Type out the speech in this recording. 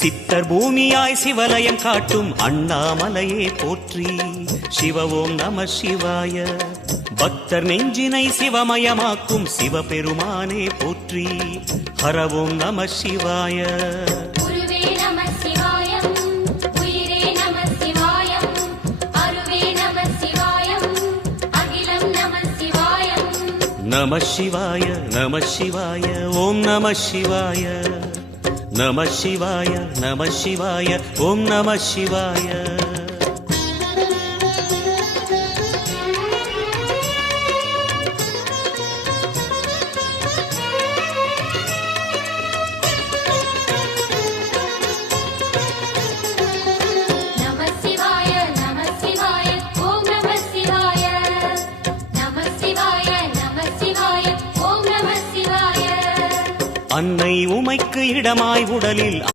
சித்தர் பூமியாய் சிவலயம் காட்டும் அண்ணாமலையே போற்றி. சிவ ஓம் நம சிவாய. பக்தர் நெஞ்சினை சிவமயமாக்கும் சிவபெருமானே போற்றி. ஹர ஓம் நம சிவாய. நம சிவாய நம சிவாய ஓம் நம சிவாய. நம சிவாய நம சிவாய ஓம் நம சிவாய. அன்னை உமைக்கு இடமாய் உடலில்